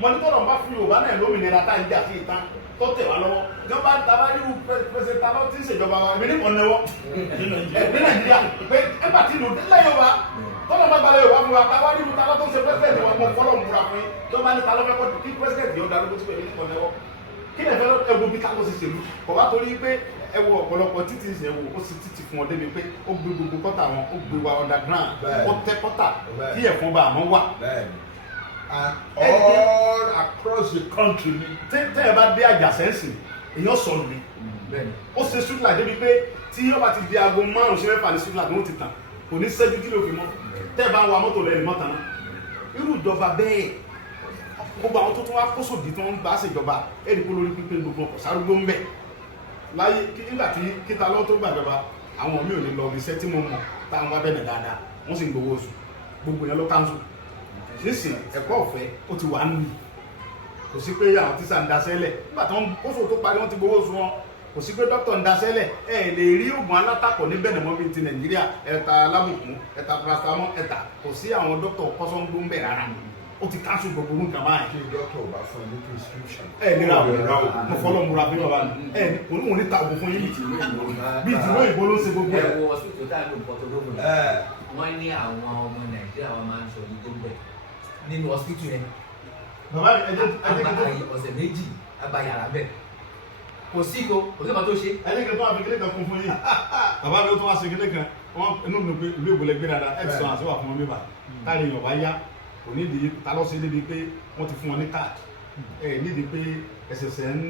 mọ́nítọ́rọ̀ bá fún Yorùbá náà lómìnira tá ń jà sí ìtàn tó tẹ̀ wá lọ́wọ́ ìjọba tàbá ní pẹ̀sẹ̀ tàbá tí ń ṣèjọba wa èmi ní mọ̀ náwó ní Nàìjíríà pé ẹgbà tí lò dé láyé Yorùbá tọ́lọ̀ bá gbalẹ̀ Yorùbá fún wa tàbá nínú tàbá tó ń ṣe pẹ́sidẹ̀ntì wọn mọ̀ fọ́lọ̀ múra fún yín tó bá ní tàlọ́ fẹ́ kọ́ kí pẹ́sidẹ̀ntì yóò darúgbó tí èmi ní mọ̀ náwó kí lè fẹ́ ẹgbó bí káko ṣe ṣèlú kò bá torí pé ẹwọ ọ̀pọ̀lọpọ̀ títí ṣe ẹwọ ó sì títí fún ọ débi pé ó gbé gbogbo kọ́tà wọn ó gbé wa underground ó tẹ́ kọ́tà tí ẹ̀fọn bá àmọ́ wà. And all across the country. tẹ́ ẹ bá dé àjàsẹ́ǹsì èèyàn sọ̀rọ̀ mi ó ṣe street light débi pé tí yóò bá ti di aago 5 sí 6 ní street light wọ́n ti tàn kò ní ṣẹ́jú kí ló fi mọ́ tẹ́ ẹ bá ń wa mọ́tò lẹ́yìn mọ́ta náà irú ìjọba bẹ́ẹ̀ gbogbo àwọn tó tún wá kó sòdì tí wọ́n ń gbà ṣèjọba ẹ̀rí kó lórí pípé gbogbo ọkọ̀ sárúgbó ń bẹ̀ láyé nígbà tí kíta lọ́wọ́ tó gbàjọba àwọn mi ò ní lọ iṣẹ́ tí mo mọ̀ táwọn wá bẹ̀rẹ̀ dáadáa wọ́n sì ń gbowó oṣù gbogbo yẹn ló káńsù nísìn ẹ̀kọ́ ọ̀fẹ́ ó ti wà nù kò sí pé àwọn tíṣà ń daṣẹ́lẹ̀ nígbà tí wọ́n kóso tó parí wọ́n ti gbowó oṣù wọn kò sí pé dókítà ń daṣẹ́lẹ̀ ẹ lè rí oògùn alátakọ̀ ní bẹ̀rẹ̀ mọ́ bíi ti Nàìjíríà ẹ̀ta alábùkún ẹ̀ta paracetamol ẹ̀ta kò sí àwọn dókítà kọ́sọ́ńgbó ń bẹ̀ rárá ó ti káńsù gbogbo nǹkan báyìí. kí dókítà ò bá fún ẹ ní prescription. ẹ nira o mo fọlọ́ múra fún yàrá ẹ oníwọ̀n ní ta ògùn fún yín bíi ìdúró ìbò ló ń ṣe gbogbo ẹ. ẹ wo hospital tá a lò pọtò lóògùn wọn ní àwọn ọmọ Nàìjíríà wọn máa ń sọ ní gbogbo ẹ nínú hospital yẹn. bàbá mi ẹjẹ ọ̀sẹ̀ méjì abayàrá bẹ́ẹ̀ kò sí kò sí ọmọ tó ṣe. ẹni kan tó wà fi kílé kan kún fún yín bàbá mi ó tó wá sí kílé kan wọn inú mi pé ìlú ìbò lè gbé dáadáa ẹ ti sọ àti wà fún wọn bíbà káàrí èèyàn bá yá kò nídìí ta lọ sí níbi pé wọn ti fún wọn ní káàdì ẹ nídìí pé ẹsẹsẹ ń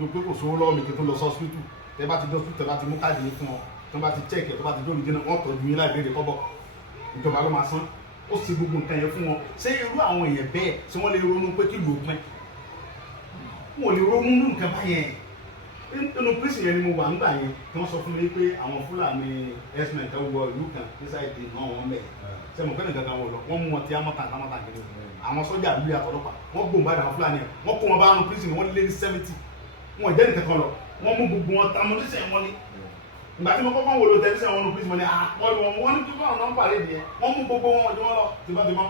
lo pé kò sówó lọ́wọ́ mi kí n tó lọ sí hospital tẹ bá ti dé hospital bá ti mú káàdì yín fún ọ tó bá ti check ẹ tó bá ti dóòlù jẹnà wọn tọ́jú yín láì béèrè kọ́bọ̀ ìjọba ló máa san ó sì gbogbo nǹkan yẹn fún wọn ṣé irú àwọn èèyàn bẹ́ẹ̀ tí wọ́n lè ronú pé kí ló pẹ́ wọn ò lè ronú nǹkan báyẹn nínú prison yẹn ni mo wà nígbà yẹn tí wọ́n sọ fún mi pé àwọn Fúlàní herdsmen kan wọ ìlú kan nísàìdì náà wọ́n bẹ̀ ṣe mọ̀ pẹ́ẹ́nì gangan wọ̀ lọ wọ́n mú wọn tí amọ́ta kiri àwọn sọ́jà àbúlé àtọ́lọ́pàá wọ́n gbòǹbà dà wọn Fúlàní yẹn wọ́n kó wọn bá wọn prison wọ́n lé ní 70 wọn ò jẹ́ nìkan kan lọ wọ́n mú gbogbo wọn tamọ́lẹ́sẹ̀ wọn ni ìgbà tí mo kọ́kọ́ wò ló tẹ̀síṣẹ́ wọn ní prison wọn ni wọ́n ní kíkọ́ àwọn nọ́mbà rẹ̀ nìyẹn wọ́n mú gbogbo wọn ọjọ́ wọn lọ tìmọ́tìmọ́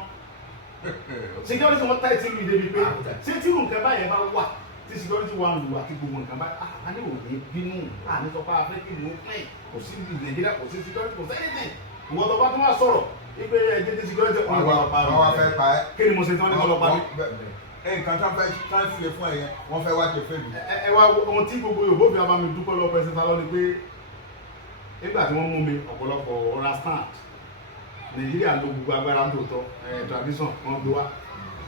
security wọn táyì tí lu ìdèbí pé ṣé tí nǹkan báyẹn bá wà tí security wà lù àti gbogbo nǹkan báyìí a ní òní bínú a ní sọpá afẹ́kì ló pín kò sí Nàìjíríà kò sí security kò sẹ́yìn ìwọ́n tó bá tún wá sọ̀rọ̀ ipe ẹ̀jẹ̀ tí security wọn wà fẹ́ pa ẹ́ kí ni mo ṣe tí wọ́n ní kọ́ lọ pa mí. nǹkan tó fẹ́ káńsìlẹ̀ fún ẹ̀yẹn wọ́n fẹ́ wá ṣe fẹ́ mi. ẹ wá ohun tí gbogbo Yorùbá fi abami dúpẹ́ lọ pẹ́sẹ́ sálọ́ ni pé nígbà tí wọ́n mú mi ọ̀pọ̀lọpọ̀ ọ̀rá stand Nàìjíríà ló gbogbo agbára tó tọ́ tradition wọn gbé wá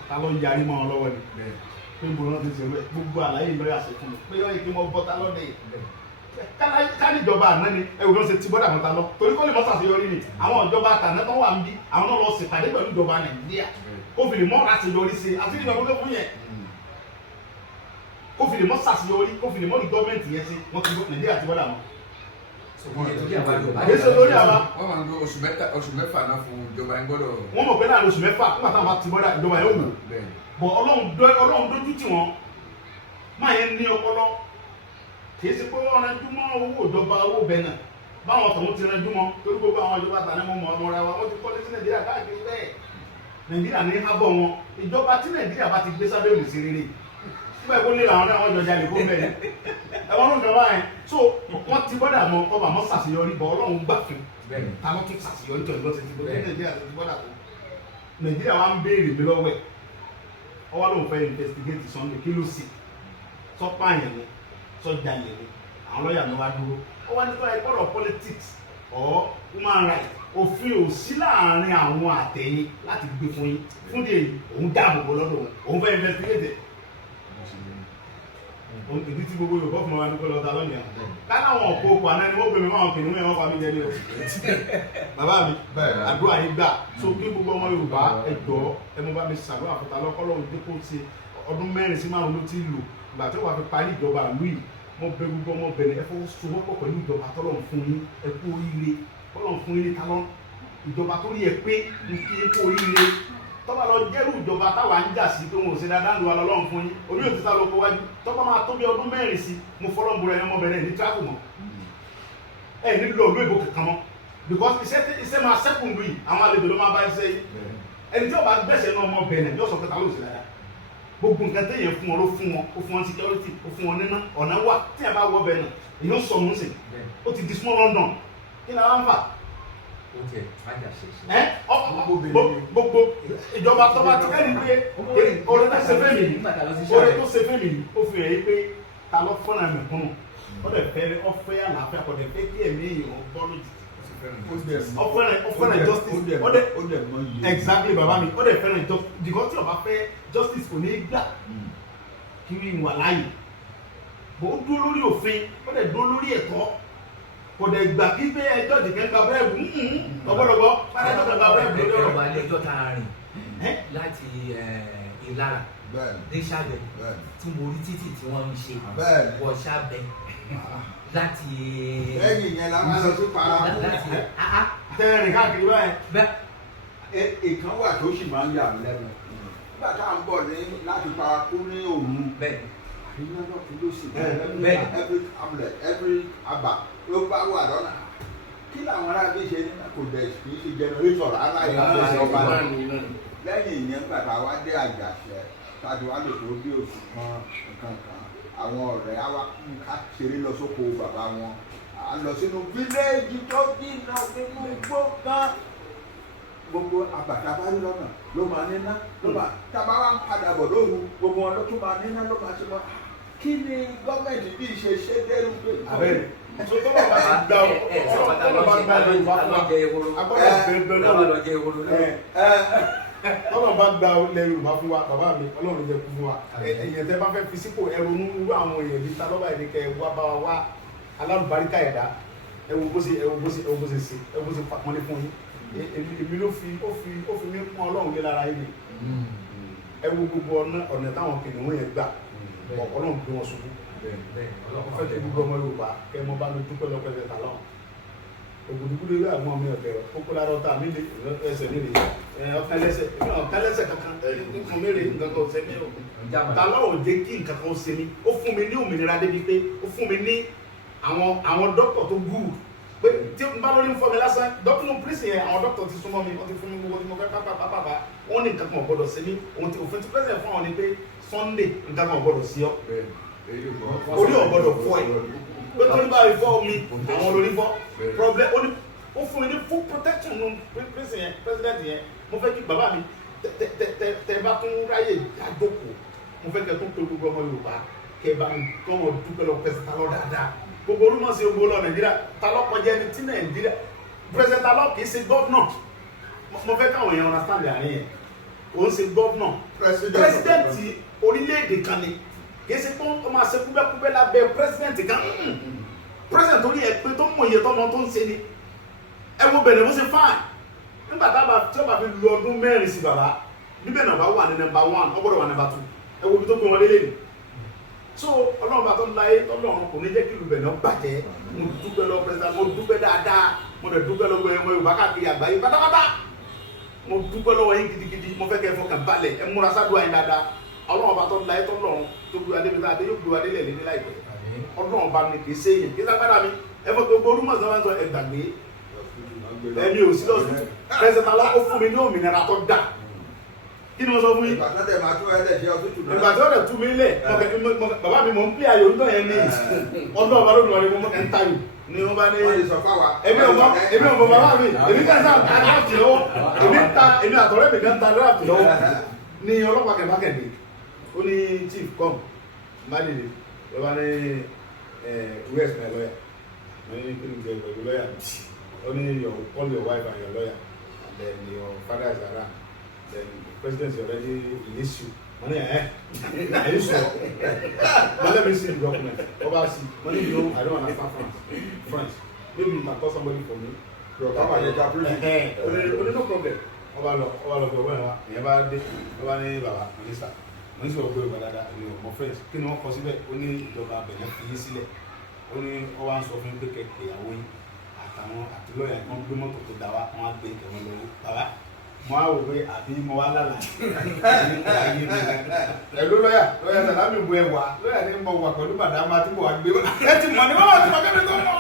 ta ló yarí mọ́ wọn lọ́wọ́ ni pé mo rántí ṣe rẹ gbogbo àlàyé lọ́yà ṣe fún mi pé yọ ìpín mọ́ bọ́ta lọ́dẹ̀ káníjọba àná ni ẹ̀wù ló ṣe ti bọ́dà mọ́ta lọ torí kó lè mọ́ ṣàṣeyọrí ni àwọn ìjọba àtàná tó wà ń bí àwọn náà lọ ṣèpàdé pẹ̀lú ìjọba Nàìjíríà kó fi lè mọ́ ṣàṣeyọrí ṣe àti ìjọba ló fún yẹn kó fi lè mọ́ ṣàṣeyọrí kó fi lè mọ́ ní gọ́ọ̀mẹ̀ntì yẹn ṣe wọ́n ti Nàìjíríà ti bọ́dà mọ́. àdéṣe lórí àwa. wọ́n máa ń gbé oṣù mẹ́fà náà fún ìjọba ẹ̀ gbọ́dọ̀. wọ́n mọ̀ pé láàrin oṣù mẹ́fà nígbà táwọn bá ti bọ́dà ìjọba yóò wò bọ̀ Ọlọ́run dójú tì wọ́n máa yẹn ní ọpọlọ kì í ṣe pé wọ́n rẹjú mọ́ owó ìjọba owó bẹ̀ náà báwọn tọ̀hún ti rẹjú mọ́ torí gbogbo àwọn ìjọba tà ní mọ́ ọmọ ra wa wọ́n ti kọ́lé sí Nàìjíríà káàkiri bẹ́ẹ̀ Nàìjíríà ní hábọ̀ wọn ìjọba tí Nàìjíríà bá ti gbé sábẹ́ òlì sí rere nígbà ìkó nílò àwọn náà wọ́n jọjà lè kó bẹ́ẹ̀ ẹ̀wọ̀n ló ń jọba yẹn so wọ́n ti bọ́dà mọ́ ọba mọ́ ṣàṣeyọrí bọ́ Ọlọ́run gbà fún ta ló tún ṣàṣeyọrí tó ìgbọ́ ti ti bọ́dà Nàìjíríà ti bọ́dà tó Nàìjíríà wa ń béèrè mi lọ́wọ́ ẹ̀ ọwọ́ ló ń fẹ́ investigate Sunday kí ló sì sọ́pá yẹn ni sọ́jà yẹn ni àwọn lọ́ọ̀yà mi wá dúró ó wá nípa ẹ̀kọ́rọ̀ politics or human rights òfin ò sí láàrin àwọn àtẹ̀yìn láti gbé fún yín fún di èyí òun dáàbò bò lọ́dọ̀ òun fẹ́ investigate ìdí tí gbogbo Yorùbá fún wa ní kó lọ́ta lọ́nìí àwọn káláwọn ọ̀pọ̀ òkú àná ni wọ́n gbé mi máa kìnnìún ẹ̀ wọ́n pa mí jẹ́ ní o bàbá mi àdúrà yín gbà so kí gbogbo ọmọ Yorùbá ẹ jọ̀ọ́ ẹ mọ bá mi ṣàdúrà fúta lọ́kọ́lọ́run dé kó ṣe ọdún 4 sí 5 ló ti lò ìgbà tí wọ́n fi parí ìjọba ìlú yìí mo bẹ̀ gbogbo ọmọ bẹ̀rẹ̀ ẹ fọwọ́ sowọ́pọ̀ pẹ̀lú ìjọba tọ́lọ́run fún yín ẹ kú oríire tọ́lọ́run fún yín ní Talon ìjọba tó rí ẹ pé ní kí ẹ kú oríire tọ́ba lọ jẹ́rù ìjọba táwa ń jà sí pé wọn ò ṣe dáadáa ń lo alọ́lọ́run fún yín orí òtítà sá lọ kó wájú tọ́ba máa tó bí ọdún 4 sí mo fọlọ́n búra ẹ̀yán ọmọbìnrin ní tíráàkù mọ́ ẹ̀ nílò ọdún èbó kankan mọ́ because iṣẹ́ máa sẹ́kùn lù yìí àwọn àlejò ló máa bá iṣẹ́ yìí ẹni tí ó bá gbẹ̀sẹ̀ náà ọmọbìnrin yóò sọ pé ta ló ṣe dáadáa gbogbo nǹkan téèyàn fún wọn ló fún wọn ó fún wọn security ó fún wọn níná ọ̀nà wà tí a bá wọ bẹ́ẹ̀ náà èèyàn sọ mú sí ó ti di small London kí ni àwọn fà gbogbo ìjọba tó bá ti kẹ́rin pé oore tó ṣe fẹ́ mi ó fi hàn yí pé ta ló fọ́nà mẹ̀kúnnù ó dẹ̀ fẹ́ ọ̀fẹ́ àlàáfíà kò dẹ̀ fẹ́ kí ẹ̀mí èèyàn gbọ́ lójijì ọ̀fẹ́rẹ̀ justice ó dẹ̀ exactly bàbá mi ó dẹ̀ fẹ́rẹ̀ justice because tí ọba fẹ́ justice kò ní gbà kí n wà láàyè bó ó dúró lórí òfin ó dẹ̀ dúró lórí ẹ̀tọ́ kò dẹ̀ gbà kí pé ẹjọ́ ìdìkẹ́ gba búrẹ́bù ọgbọ́dọ̀gbọ́ pàdánù gba búrẹ́bù lórí ọ̀rọ̀. ọba ilé ẹjọ́ tá a rìn láti Ìlara dé Ṣàbẹ̀ tí mo rí títì tí wọ́n ń ṣe wọ Ṣàbẹ̀ láti lẹ́yìn yẹn la máa lọ sí para tẹ́rìn káàkiri báyìí. ìkan wà tó sì máa ń yà mí lẹ́nu nígbà tá à ń bọ̀ ní láti paraku ní òru àríyá náà kú ló sì every hamlet every aba ló bá wà lọ́nà kí làwọn arábí ṣe ní kò dẹ̀ kì í ṣe jẹnẹrétọ̀ rárá ìgbésẹ̀ ọba lẹ́yìn ìyẹn nígbà tá a wá dé Àjàṣẹ́ tàbí wá lè tó bí oṣù kan àwọn ọ̀rẹ́ àwa ká ṣeré lọ sóko bàbá wọn à ń lọ sínú fíléèjì tó dínà nínú igbó kan gbogbo àbàtà bá rí lọ́nà ló máa níná ló máa tábà wá ń padà bọ̀ lóru gbogbo wọn ló tún máa níná ló máa ṣe mọ́ kí ni gọ́ọ̀mẹ̀ntì bí ṣe ṣe dẹ́rù pé. abẹ́rẹ́ tọ́lọ̀ bá ti gba tọ́lọ̀ bá gba ilé ìwà fún wa agbọ́dọ̀ bẹ̀rẹ̀ tọ́lọ̀ bá gba ilẹ̀ Yorùbá fún wa bàbá mi Ọlọ́run jẹ́ kú fún wa èyàn tẹ́ bá fẹ́ fi sípò ẹrù nínú irú àwọn èèyàn bíi talọ́ba yìí kẹ́ ẹ wá bá wa alálùbáríkà ẹ̀dá ẹ wo bó ṣe pàpọ́nlé fún yín èmi ló fi mí pọ́n Ọlọ́run lé lára yìí ẹ wo gbogbo ọ̀nà táwọn kìnìún yẹn gbà Ọlọ́run gbé wọn ṣubú fẹ́ kí gbogbo ọmọ Yorùbá kẹ́ mọ́ bá mi dúpẹ́ lọ́pẹ́ Talon ògùdùkúlé wí àwọn ọmọ ọ̀tẹ̀ kókólára ọ̀tá mi lè ẹsẹ̀ mi lè ọ̀kálẹ́sẹ̀ kankan nǹkan mẹ́rẹ̀ nǹkan kan ọ̀sẹ̀ mẹ́rẹ̀ Talon ò jẹ́ kí nǹkan kan ṣe mí ó fún mi ní òmìnira débi pé ó fún mi ní àwọn dókítà tó gùn pé tí n bá lórí ń fọ́ mi lásán dókítà prison yẹn àwọn dókítà ti súnmọ́ mi wọ́n ti fún mi gbogbo tí mo fẹ́ pápá wọ́n ní nǹkan kan ọ̀gbọ́dọ̀ ṣe mí òfin tí president fún àwọn ni pé Sunday nǹkan kan ọ̀gbọ́dọ̀ sí ọ orí ọ̀gbọ́dọ̀ fọ́ ẹ̀ pé tó ní báyìí fọ́ mi àwọn olórí fọ́ problem ó fún mi ní full protection nù prison yẹn president yẹn mo fẹ́ kí bàbá mi tẹ bá tún ráyè àjókòó mo fẹ́ kẹ́ tún pé gbogbo ọmọ Yorùbá kẹ́ bá mi kọ́ wọn dúpẹ́ lọ president Talon dáadáa gbogbo olúmọ̀ sí gbogbo lọ Nàìjíríà Talon kọjá ẹni tí Nàìjíríà president Talon kì í ṣe gọ́vnọ̀ mo fẹ́ káwọn èèyàn understand àárín yẹn òun ṣe gọ́vnọ̀ president orílẹ̀-èdè kan ni kìí ṣe pé ó máa ṣe kúbẹ́kúbẹ́ lábẹ́ president kan president tó ní ẹ pé tó mọ iye tọ́mọ tó ń ṣe ni ẹ wo bẹ̀rẹ̀ bó ṣe fine nígbà tí ó bá fi lu ọdún mẹ́rin sí bàbá níbẹ̀ náà bá wà ní number 1 ó gbọ́dọ̀ wà number 2 ẹ wo ibi tó gbé wọn lélẹ̀ ni so Ọlọ́run bá tó ń láyé tọ́lọ́run kò ní jẹ́ kí ìlú bẹ̀ náà bàjẹ́ mo dúpẹ́ lọ president mo dúpẹ́ dáadáa mo dẹ̀ dúpẹ́ lọ́wọ́ ẹ̀mọ Yorùbá káàkiri àgbáyé pátápátá mo dúpẹ́ lọ́wọ́ yín gidigidi mo fẹ́ kẹ́ ẹ fọkàn balẹ̀ ẹ múra sádùá yín dáadáa Ọlọ́run bá tó ń láyé tọ́lọ́run tó gbé adé mi láàdé yóò gbé adé lẹ̀ ní láìpẹ́ Ọlọ́run bá mi kì í séyìn kí sábàdà mi ẹ fọ gbogbo orúmọ̀ sọ́wọ́n sọ ẹ gbàgbé ẹni ò sí lọ́sùn president Talon ó fún mi ní òmìnira tó dà kí ni mo sọ fún yín ìgbà tí ó dẹ̀ tú mi lẹ̀ bàbá mi mọ̀ ń pè ayò nítorí yẹn ní ọdún ọba lónìí wọn ni mo mọ̀ ń tayò ni wọ́n bá ní èmi ò mọ̀ bàbá mi èmi kàn sá aláàfì lọ́wọ́ èmi àtọ̀rẹ́ mi kan ta aláàfì lọ́wọ́ ní ọlọ́pàá kẹ̀mákẹ̀dé ó ní chief come madede ló bá ní where's my lawyer mo ní kí ni jẹ́ pẹ̀lú lawyer ó ní call your wife and your lawyer and then your father is around then the president is already in issue money are you sure but let me see the document oversee money you know I don't understand France maybe you can call somebody for me only no problem ọba lọ pé ọwọ́ ẹ̀wá ìyẹn bá dé ọba ní bàbá mínísítà wọ́n sì wọ́n gbé ìwà dáadáa ní ọmọ friends kí ni wọ́n kọ síbẹ̀ ó ní ìjọba abẹ̀lẹ̀ fi yé sílẹ̀ ó ní ọwọ́ à ń sọ fún pé kẹ̀kẹ́ ìyàwó yìí àtàwọn àti lọ́ọ̀yà wọn gbé mọ́tò tó dá wa wọn á gbé ìkẹwọn lọ́wọ́ bàbá mo á wò pé àbí mo wá lálàá ẹ̀lú lọ́ọ̀yà sàlámì bu ẹwà lọ́ọ̀yà ní mo wà pẹ̀lú màdàmá tí mo wà gbé ẹ ti mọ̀ ní wọ́n wà tí mo kẹ́mi tó mọ̀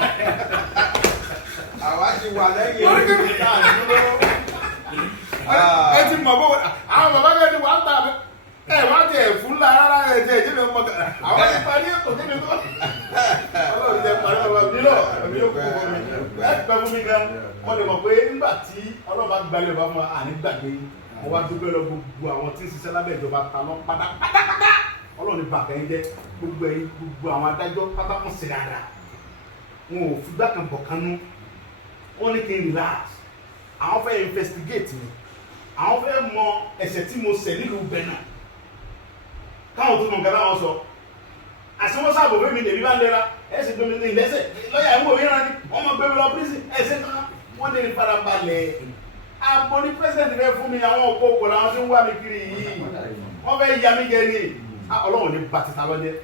àwa ti wà lẹ́yìn ẹ ti mọ̀ bó àwọn bàbá yẹn ti wà á ta ẹ wá tẹ ẹ fún ẹ̀jẹ̀ ìdílé ọmọ àwọn ti parí ètò débi tó ọlọ́run jẹ́ parí ọ̀rọ̀ bílọ̀ ẹ̀mí yóò kó fún mi ẹ̀ pẹ́ fún mi gan wọ́n lè mọ̀ pé nígbà tí ọlọ́run bá gbalẹ̀ ọba fún wa àní gbàgbé mo wá dúpẹ́ lọ gbogbo àwọn tí ń ṣiṣẹ́ lábẹ́ ìjọba Talon pátápátá ọlọ́run ní bàtà yín jẹ́ gbogbo àwọn adájọ́ pátákó sí dáadáa wọn ò fi gbá kan bọ̀ kanú wọ́n ní kí n relax àwọn fẹ́ investigate mi àwọn fẹ́ mọ ẹ̀ṣẹ̀ tí mo ṣẹ̀ nílùú Benin káwọn tó mọ nǹkan táwọn sọ àṣewọ́n sáàbò fẹ́mi lèmi bá lera ẹ̀ṣẹ̀ gbẹmí ní ìlẹ́sẹ̀ lọ́yà ìwé òwe rán ni wọ́n mọ gbẹmí lọ prison ẹ̀ṣẹ̀ kan wọ́n lè farabalẹ̀ àbọ̀ ní president rẹ fún mi àwọn òkú òkú làwọn tí ń wá mi kiri yìí wọ́n fẹ́ ya mi jẹ ni ọlọ́run ní bàtí Talon jẹ́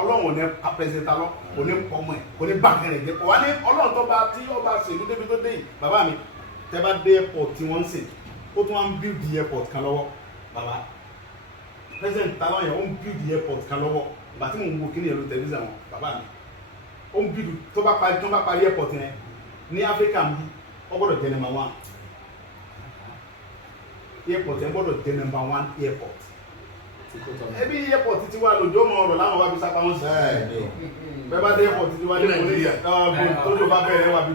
ọlọ́run ní president Talon kò ní pọ́mọ ẹ̀ kò ní bàkẹ́ rẹ̀ jẹ́ kò wá ní ọlọ́run tó bá tí ọba ṣèlú débi tó dé yìí bàbá mi tẹ́ bá dé airport tí wọ́n ń sè ó tún wá ń build the airport kan lọ́wọ́ bàbá president Talon yẹn ó ń build the airport kan lọ́wọ́ ìgbà tí mò ń wo kíní ẹ̀rọ tẹlifíṣàn wọn bàbá mi ó ń build tó bá parí airport yẹn ní Áfíríkà mi ó gbọ́dọ̀ jẹ́ number 1 airport yẹn gbọ́dọ̀ jẹ́ number 1 airport ẹbí airport ti wá lójó mọ ọ̀rọ̀ láwọn wá bí sápá wọn sí bẹ́ẹ̀ bá dé airport ti wá dé polisi tó jọba bẹ̀rẹ̀ wà bí